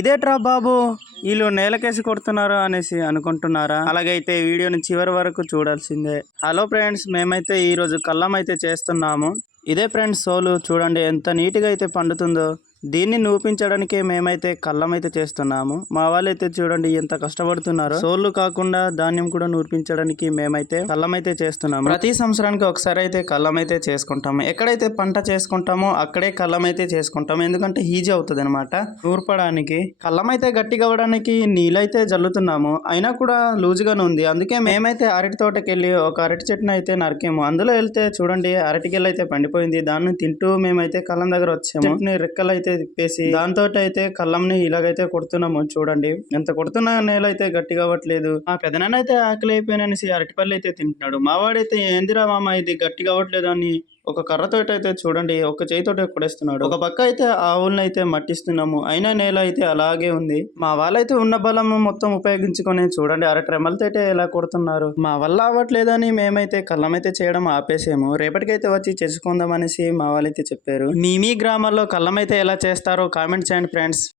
ఇదేట్రా బాబు? వీళ్ళు నేలకేసి కొడుతున్నారు అనేసి అనుకుంటున్నారా? అలాగైతే వీడియోని చివరి వరకు చూడాల్సిందే. హలో ఫ్రెండ్స్ మేమైతే ఈరోజు రోజు కల్లం అయితే చేస్తున్నాము. ఇదే ఫ్రెండ్స్ సోలు చూడండి ఎంత నీట్గా అయితే పండుతుందో. దీన్ని నూపించడానికి మేమైతే కళ్ళమైతే అయితే చేస్తున్నాము. మా వాళ్ళైతే చూడండి ఎంత కష్టపడుతున్నారు. సోళ్ళు కాకుండా ధాన్యం కూడా నూర్పించడానికి మేమైతే కళ్ళమైతే చేస్తున్నాము. ప్రతి సంవత్సరానికి ఒకసారి అయితే కళ్ళమైతే చేసుకుంటాము. ఎక్కడైతే పంట చేసుకుంటామో అక్కడే కళ్ళమైతే చేసుకుంటాము. ఎందుకంటే ఈజీ అవుతుంది అనమాట నూర్పడానికి కళ్ళమైతే గట్టిగా అవ్వడానికి నీళ్ళైతే జల్లుతున్నాము. అయినా కూడా లూజుగానే ఉంది. అందుకే మేమైతే అరటి తోటకి వెళ్ళి ఒక అరటి చెట్టును అయితే నరికేము. అందులో వెళ్తే చూడండి అరటికెళ్ళ అయితే పండిపోయింది. దాన్ని తింటూ మేమైతే కళ్ళం దగ్గర వచ్చాము. రెక్కలు అయితే తిప్పేసి దాంతో అయితే కళ్ళంని ఇలాగైతే కొడుతున్నాము. చూడండి. ఎంత కొడుతున్నా నేల అయితే గట్టిగా అవ్వట్లేదు. ఆ పెదనాన్న అయితే ఆకలి అయిపోయిననేసి అరటిపల్లి అయితే తింటున్నాడు. మావాడైతే ఏందిరా మామ ఇది గట్టిగా అవ్వట్లేదు అని ఒక కర్రతో అయితే చూడండి ఒక చేతితో కొడేస్తున్నాడు. ఒక పక్క అయితే ఆవులను అయితే మట్టిస్తున్నాము అయినా నేల అయితే అలాగే ఉంది. మా వాళ్ళైతే ఉన్న బలం మొత్తం ఉపయోగించుకొని చూడండి అరటి అయితే ఎలా కొడుతున్నారు. మా వల్ల అవ్వట్లేదని మేమైతే కళ్ళమైతే చేయడం ఆపేసాము. రేపటికైతే వచ్చి చేసుకుందాం అనేసి మా వాళ్ళైతే చెప్పారు. మీ మీ గ్రామాల్లో కళ్ళమైతే ఎలా చేస్తారో కామెంట్ చేయండి ఫ్రెండ్స్.